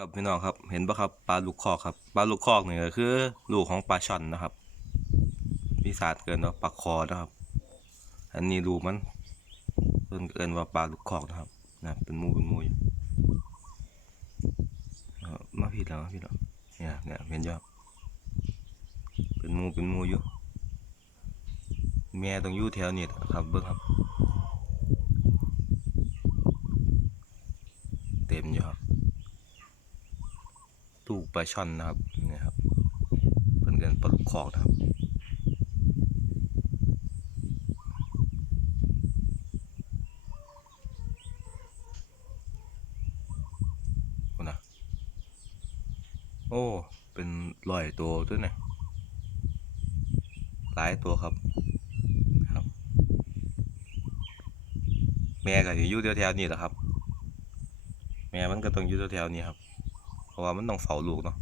ครับพี่น้องครับเห็นปะครับปลาลูกคอกครับปลาลูกคอกนี่ก็คือ ลูกของปลาช่อนนะครับพิศาจเกินว่าปลาคอนะครับ อันนี้ลูกมันเพิ่นเกินว่าปลาลูกคอกนะครับนะเป็นมูเป็นมูอยู่เอามาผิดแล้วมาผิดแล้วเนี่ยเนี่ยเห็นยังเป็นมูเป็นมูอยู่แม่ต้องอยู่แถวนี้ครับเบิ่งครับ เต็มอยู่ครับ ลูกปลาช่อนนะครับนี่ครับเพิ่นกินปลาลูกคอกนะครับนะโอ้เป็นร้อยตัวด้วยนะหลายตัวครับครับ แม่ก็อยู่แถวๆนี้แหละครับ แม่มันก็ต้องอยู่แถวๆนี้ครับ เพราะว่ามันต้องเฝ้าลูกเนาะ